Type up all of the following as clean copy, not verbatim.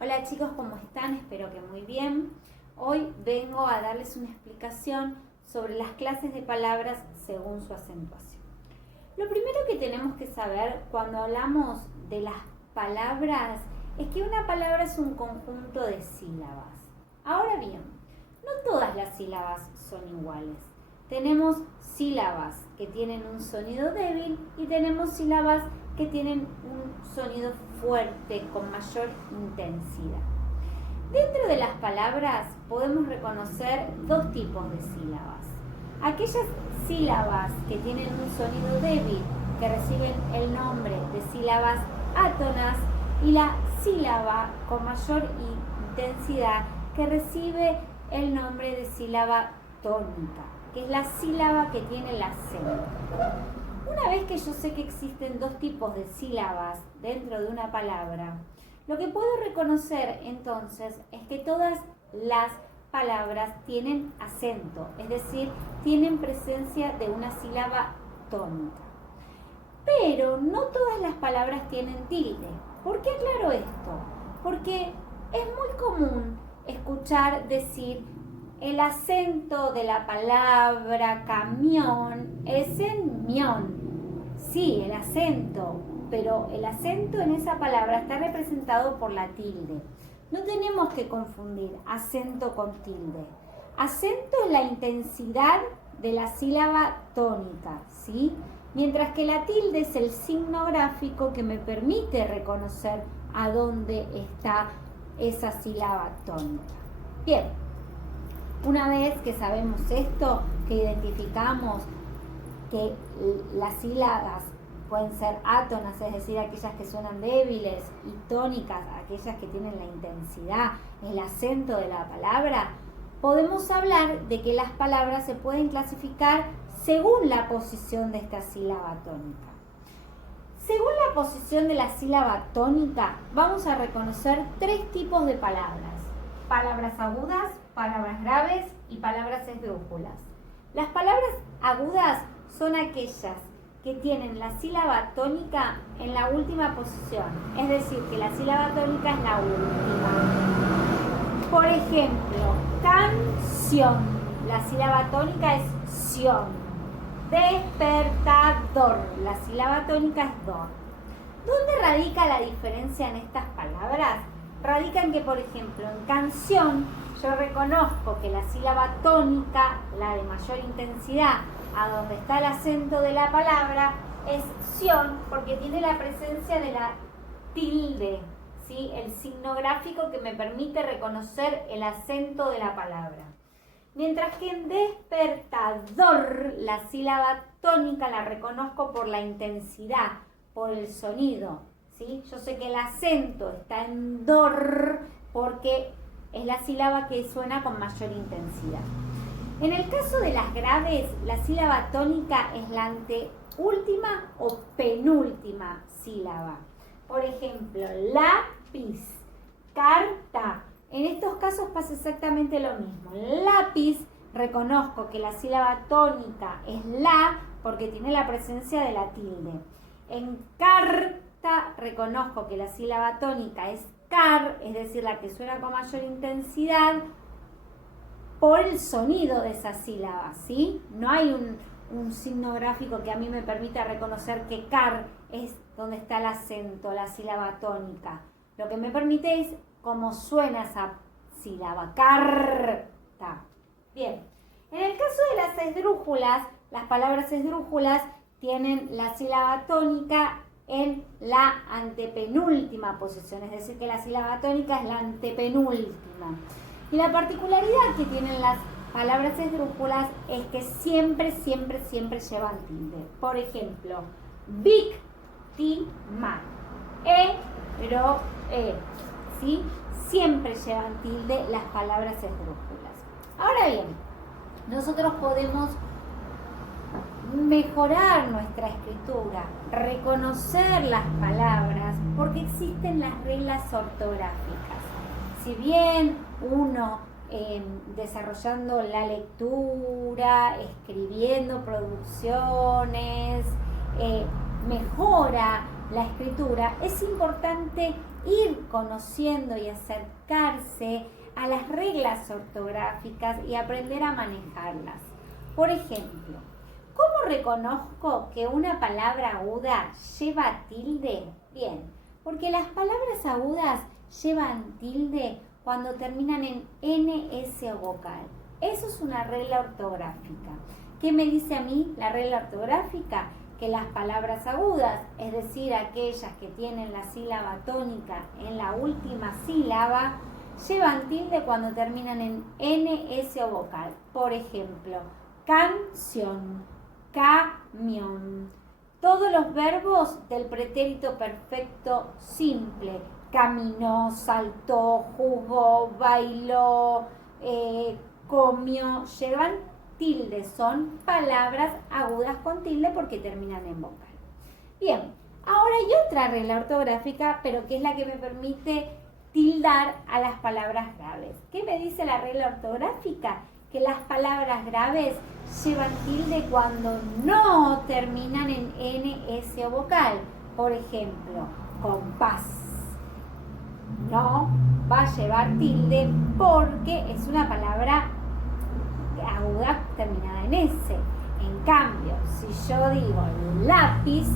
Hola chicos, ¿cómo están? Espero que muy bien. Hoy vengo a darles una explicación sobre las clases de palabras según su acentuación. Lo primero que tenemos que saber cuando hablamos de las palabras es que una palabra es un conjunto de sílabas. Ahora bien, no todas las sílabas son iguales. Tenemos sílabas que tienen un sonido débil y tenemos sílabas que tienen un sonido fuerte con mayor intensidad. Dentro de las palabras podemos reconocer dos tipos de sílabas. Aquellas sílabas que tienen un sonido débil, que reciben el nombre de sílabas átonas, y la sílaba con mayor intensidad que recibe el nombre de sílaba tónica, que es la sílaba que tiene el acento. Una vez que yo sé que existen dos tipos de sílabas dentro de una palabra, lo que puedo reconocer entonces es que todas las palabras tienen acento, es decir, tienen presencia de una sílaba tónica. Pero no todas las palabras tienen tilde. ¿Por qué aclaro esto? Porque es muy común escuchar decir el acento de la palabra camión es en mión. Sí, el acento, pero el acento en esa palabra está representado por la tilde. No tenemos que confundir acento con tilde. Acento es la intensidad de la sílaba tónica, ¿sí? Mientras que la tilde es el signo gráfico que me permite reconocer a dónde está esa sílaba tónica. Bien, una vez que sabemos esto, que identificamos que las sílabas pueden ser átonas, es decir, aquellas que suenan débiles, y tónicas, aquellas que tienen la intensidad, el acento de la palabra, podemos hablar de que las palabras se pueden clasificar según la posición de esta sílaba tónica. Según la posición de la sílaba tónica, vamos a reconocer tres tipos de palabras: palabras agudas, palabras graves y palabras esdrújulas. Las palabras agudas son aquellas que tienen la sílaba tónica en la última posición, es decir, que la sílaba tónica es la última. Por ejemplo, canción, la sílaba tónica es sion. Despertador, la sílaba tónica es dor. ¿Dónde radica la diferencia en estas palabras? Radica en que, por ejemplo, en canción yo reconozco que la sílaba tónica, la de mayor intensidad, a donde está el acento de la palabra, es sion, porque tiene la presencia de la tilde, ¿sí? El signo gráfico que me permite reconocer el acento de la palabra. Mientras que en despertador, la sílaba tónica la reconozco por la intensidad, por el sonido, ¿sí? Yo sé que el acento está en dor porque es la sílaba que suena con mayor intensidad. En el caso de las graves, la sílaba tónica es la anteúltima o penúltima sílaba. Por ejemplo, lápiz, carta. En estos casos pasa exactamente lo mismo. Lápiz, reconozco que la sílaba tónica es la porque tiene la presencia de la tilde. En carta, reconozco que la sílaba tónica es car, es decir, la que suena con mayor intensidad, por el sonido de esa sílaba, ¿sí? No hay un signo gráfico que a mí me permita reconocer que car es donde está el acento, la sílaba tónica. Lo que me permite es cómo suena esa sílaba, carta. Bien, en el caso de las esdrújulas, las palabras esdrújulas tienen la sílaba tónica en la antepenúltima posición, es decir, que la sílaba tónica es la antepenúltima. Y la particularidad que tienen las palabras esdrújulas es que siempre llevan tilde. Por ejemplo, víctima, ¿sí? Siempre llevan tilde las palabras esdrújulas. Ahora bien, nosotros podemos mejorar nuestra escritura, reconocer las palabras, porque existen las reglas ortográficas. Si bien uno desarrollando la lectura, escribiendo producciones, mejora la escritura, es importante ir conociendo y acercarse a las reglas ortográficas y aprender a manejarlas. Por ejemplo, ¿cómo reconozco que una palabra aguda lleva tilde? Bien, porque las palabras agudas llevan tilde cuando terminan en NS o vocal. Eso es una regla ortográfica. ¿Qué me dice a mí la regla ortográfica? Que las palabras agudas, es decir, aquellas que tienen la sílaba tónica en la última sílaba, llevan tilde cuando terminan en NS o vocal. Por ejemplo, canción, camión. Todos los verbos del pretérito perfecto simple. Caminó, saltó, jugó, bailó, comió, llevan tilde. Son palabras agudas con tilde porque terminan en vocal. Bien, ahora hay otra regla ortográfica, pero que es la que me permite tildar a las palabras graves. ¿Qué me dice la regla ortográfica? Que las palabras graves llevan tilde cuando no terminan en NS o vocal. Por ejemplo, compás. No va a llevar tilde porque es una palabra aguda terminada en S. En cambio, si yo digo lápiz,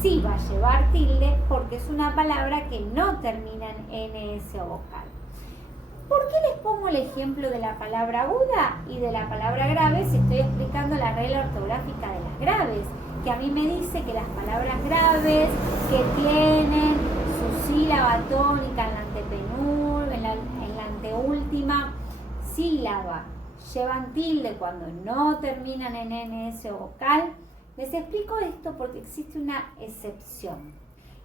sí va a llevar tilde porque es una palabra que no termina en NS o vocal. ¿Por qué les pongo el ejemplo de la palabra aguda y de la palabra grave si estoy explicando la regla ortográfica de las graves? Que a mí me dice que las palabras graves que tienen su sílaba tónica en la anteúltima sílaba llevan tilde cuando no terminan en NS o vocal. Les explico esto porque existe una excepción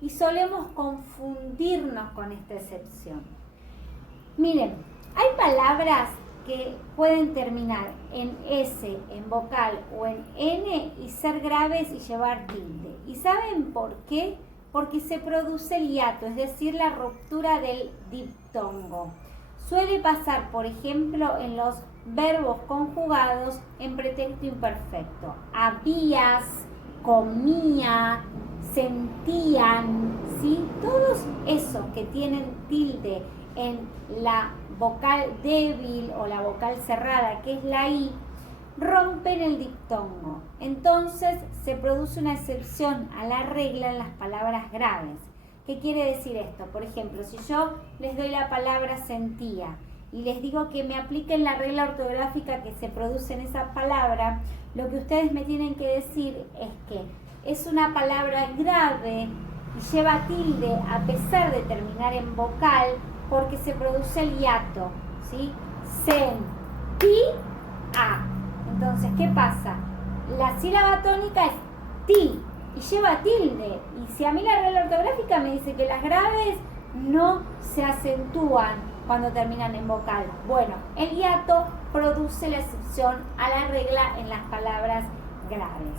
y solemos confundirnos con esta excepción. Miren, hay palabras que pueden terminar en S, en vocal o en N y ser graves y llevar tilde. ¿Y saben por qué? Porque se produce el hiato, es decir, la ruptura del diptongo. Suele pasar, por ejemplo, en los verbos conjugados en pretérito imperfecto. Habías, comía, sentían, ¿sí? Todos esos que tienen tilde en la vocal débil o la vocal cerrada, que es la I, rompen el diptongo. Entonces se produce una excepción a la regla en las palabras graves. ¿Qué quiere decir esto? Por ejemplo, si yo les doy la palabra sentía y les digo que me apliquen la regla ortográfica que se produce en esa palabra, lo que ustedes me tienen que decir es que es una palabra grave y lleva tilde a pesar de terminar en vocal porque se produce el hiato, ¿sí? Sentí a. Entonces, ¿qué pasa? La sílaba tónica es ti y lleva tilde. Y si a mí la regla ortográfica me dice que las graves no se acentúan cuando terminan en vocal. Bueno, el hiato produce la excepción a la regla en las palabras graves.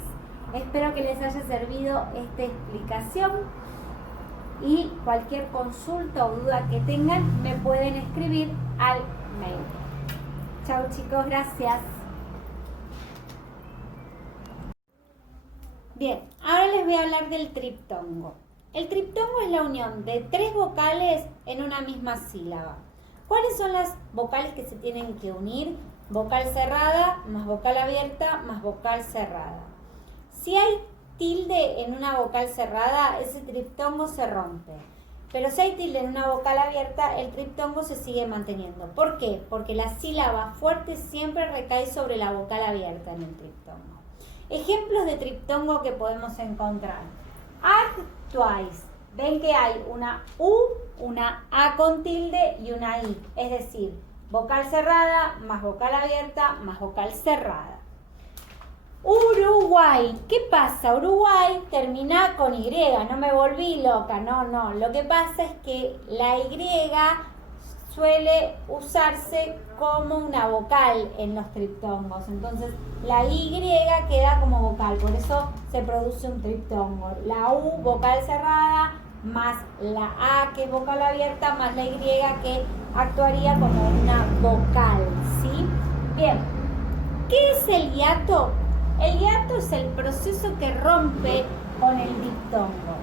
Espero que les haya servido esta explicación y cualquier consulta o duda que tengan me pueden escribir al mail. Chao chicos, gracias. Bien, ahora les voy a hablar del triptongo. El triptongo es la unión de 3 vocales en una misma sílaba. ¿Cuáles son las vocales que se tienen que unir? Vocal cerrada más vocal abierta más vocal cerrada. Si hay tilde en una vocal cerrada, ese triptongo se rompe. Pero si hay tilde en una vocal abierta, el triptongo se sigue manteniendo. ¿Por qué? Porque la sílaba fuerte siempre recae sobre la vocal abierta en el triptongo. Ejemplos de triptongo que podemos encontrar. Act twice. Ven que hay una U, una A con tilde y una I. Es decir, vocal cerrada más vocal abierta más vocal cerrada. Uruguay. ¿Qué pasa? Uruguay termina con Y. No me volví loca. No. Lo que pasa es que la Y suele usarse como una vocal en los triptongos. Entonces, la Y queda como vocal. Por eso se produce un triptongo. La U, vocal cerrada, más la A, que es vocal abierta, más la Y, que actuaría como una vocal. ¿Sí? Bien. ¿Qué es el hiato? El hiato es el proceso que rompe con el diptongo.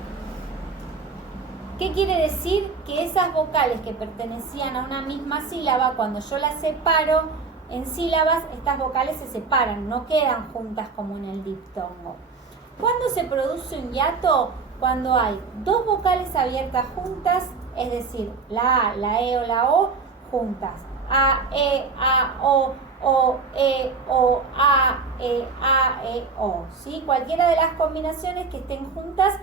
¿Qué quiere decir? Que esas vocales que pertenecían a una misma sílaba, cuando yo las separo en sílabas, estas vocales se separan, no quedan juntas como en el diptongo. ¿Cuándo se produce un hiato? Cuando hay dos vocales abiertas juntas, es decir, la A, la E o la O juntas. A, E, A, O, E, O. ¿Sí? Cualquiera de las combinaciones que estén juntas,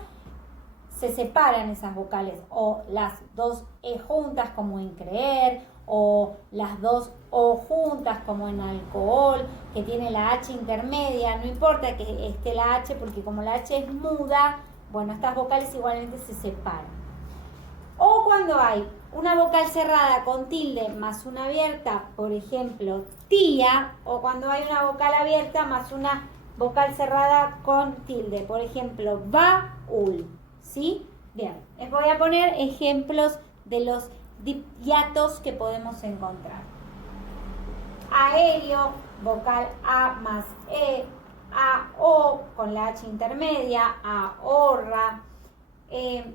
se separan esas vocales, o las dos E juntas como en creer, o las dos O juntas como en alcohol, que tiene la H intermedia, no importa que esté la H, porque como la H es muda, bueno, estas vocales igualmente se separan. O cuando hay una vocal cerrada con tilde más una abierta, por ejemplo, tía, o cuando hay una vocal abierta más una vocal cerrada con tilde, por ejemplo, baúl. ¿Sí? Bien, les voy a poner ejemplos de los hiatos que podemos encontrar. Aéreo, vocal A más E, A, O con la H intermedia, ahorra, E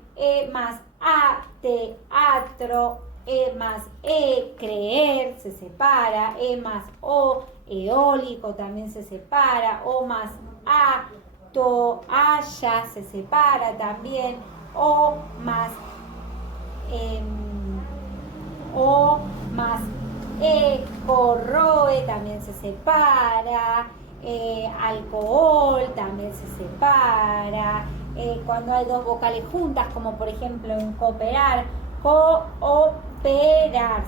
más A, teatro, E más E, creer, se separa, E más O, eólico también se separa, O más A, toalla se separa también, O más E, corroe también se separa, alcohol también se separa, cuando hay dos vocales juntas, como por ejemplo en cooperar, cooperar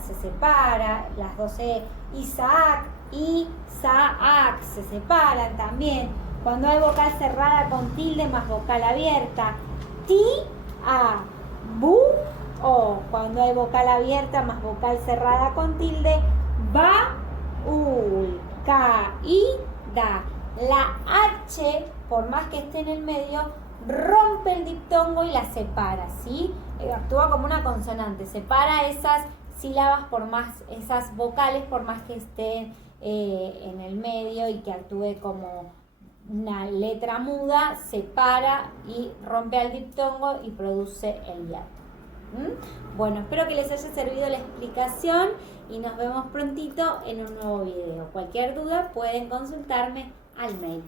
se separa, las dos E, Isaac, Isaac se separan también. Cuando hay vocal cerrada con tilde más vocal abierta, ti, a, bu, o. Cuando hay vocal abierta más vocal cerrada con tilde, ba, ul, ca, i, da. La H, por más que esté en el medio, rompe el diptongo y la separa, ¿sí? Actúa como una consonante, separa esas sílabas por más, esas vocales por más que estén en el medio y que actúe como una letra muda, separa y rompe al diptongo y produce el hiato. Bueno, espero que les haya servido la explicación y nos vemos prontito en un nuevo video. Cualquier duda pueden consultarme al mail.